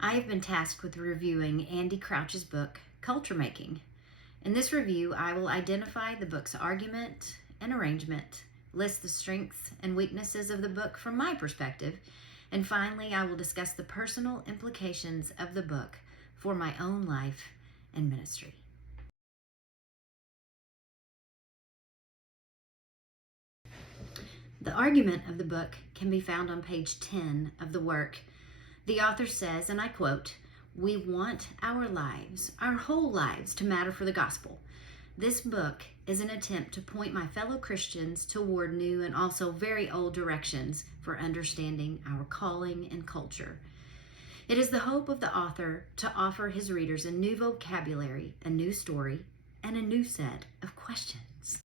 I have been tasked with reviewing Andy Crouch's book, Culture Making. In this review, I will identify the book's argument and arrangement, list the strengths and weaknesses of the book from my perspective, and finally, I will discuss the personal implications of the book for my own life and ministry. The argument of the book can be found on page 10 of the work. The author says, and I quote, "We want our lives, our whole lives, to matter for the gospel. This book is an attempt to point my fellow Christians toward new and also very old directions for understanding our calling and culture. It is the hope of the author to offer his readers a new vocabulary, a new story, and a new set of questions."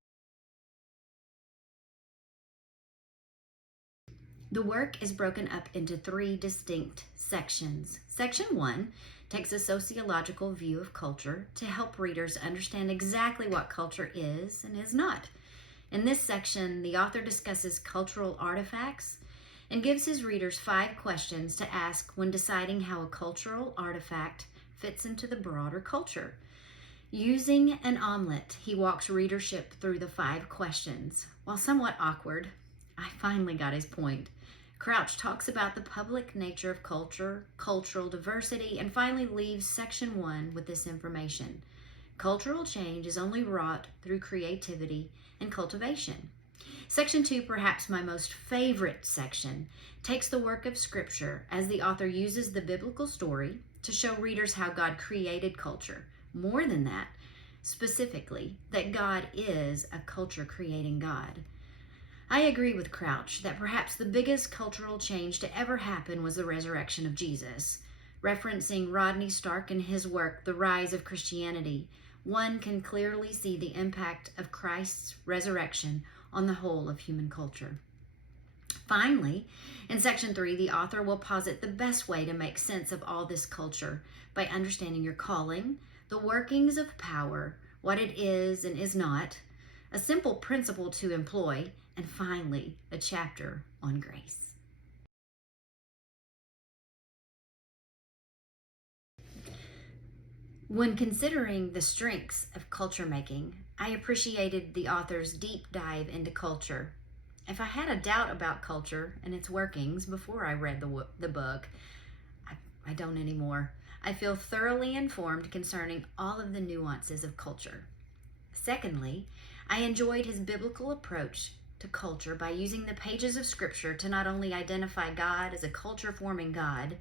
The work is broken up into 3 distinct sections. Section 1 takes a sociological view of culture to help readers understand exactly what culture is and is not. In this section, the author discusses cultural artifacts and gives his readers 5 questions to ask when deciding how a cultural artifact fits into the broader culture. Using an omelet, he walks readership through the 5 questions. While somewhat awkward, I finally got his point. Crouch talks about the public nature of culture, cultural diversity, and finally leaves section 1 with this information. Cultural change is only wrought through creativity and cultivation. Section 2, perhaps my most favorite section, takes the work of Scripture as the author uses the biblical story to show readers how God created culture. More than that, specifically, that God is a culture-creating God. I agree with Crouch that perhaps the biggest cultural change to ever happen was the resurrection of Jesus. Referencing Rodney Stark in his work, The Rise of Christianity, one can clearly see the impact of Christ's resurrection on the whole of human culture. Finally, in section 3, the author will posit the best way to make sense of all this culture by understanding your calling, the workings of power, what it is and is not, a simple principle to employ, and finally, a chapter on grace. When considering the strengths of culture making, I appreciated the author's deep dive into culture. If I had a doubt about culture and its workings before I read the book, I don't anymore. I feel thoroughly informed concerning all of the nuances of culture. Secondly, I enjoyed his biblical approach to culture by using the pages of Scripture to not only identify God as a culture-forming God,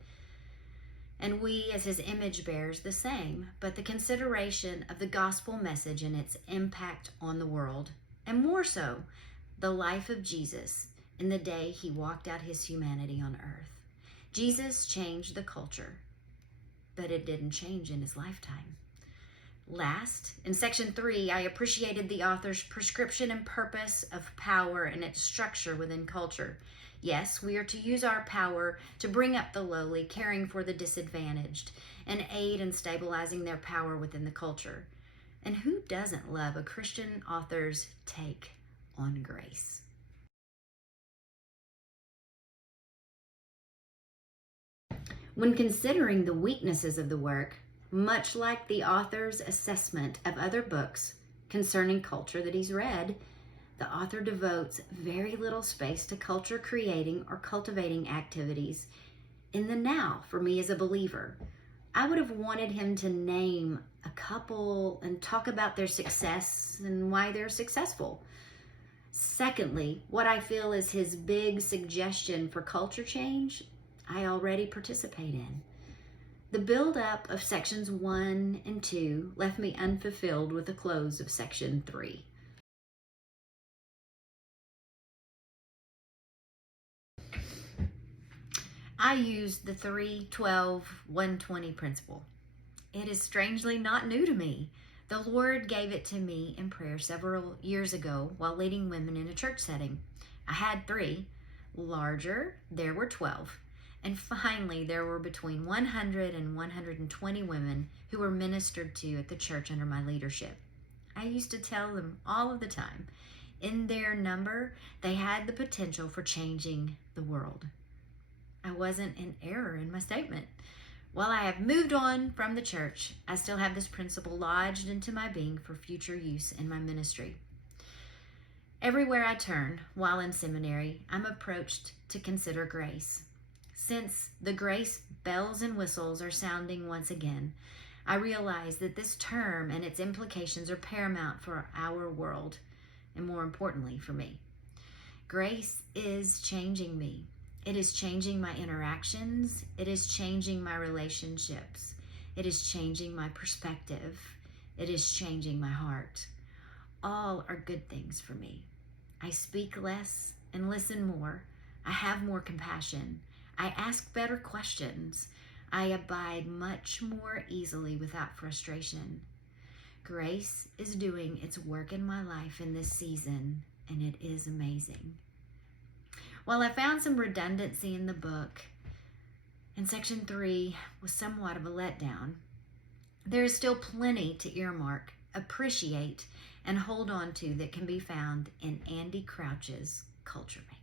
and we as his image bearers the same, but the consideration of the gospel message and its impact on the world, and more so, the life of Jesus in the day he walked out his humanity on earth. Jesus changed the culture, but it didn't change in his lifetime. Last, in section 3, I appreciated the author's prescription and purpose of power and its structure within culture. Yes, we are to use our power to bring up the lowly, caring for the disadvantaged, and aid in stabilizing their power within the culture. And who doesn't love a Christian author's take on grace? When considering the weaknesses of the work, much like the author's assessment of other books concerning culture that he's read, the author devotes very little space to culture creating or cultivating activities in the now for me as a believer. I would have wanted him to name a couple and talk about their success and why they're successful. Secondly, what I feel is his big suggestion for culture change, I already participate in. The build-up of sections 1 and 2 left me unfulfilled with the close of section 3. I used the 3-12-120 principle. It is strangely not new to me. The Lord gave it to me in prayer several years ago while leading women in a church setting. I had 3. Larger, there were 12. And finally, there were between 100 and 120 women who were ministered to at the church under my leadership. I used to tell them all of the time, in their number, they had the potential for changing the world. I wasn't in error in my statement. While I have moved on from the church, I still have this principle lodged into my being for future use in my ministry. Everywhere I turn while in seminary, I'm approached to consider grace. Since the grace bells and whistles are sounding once again, I realize that this term and its implications are paramount for our world, and more importantly, for me. Grace is changing me. It is changing my interactions. It is changing my relationships. It is changing my perspective. It is changing my heart. All are good things for me. I speak less and listen more. I have more compassion. I ask better questions. I abide much more easily without frustration. Grace is doing its work in my life in this season, and it is amazing. While I found some redundancy in the book, and section 3 was somewhat of a letdown, there is still plenty to earmark, appreciate, and hold on to that can be found in Andy Crouch's Culture Making.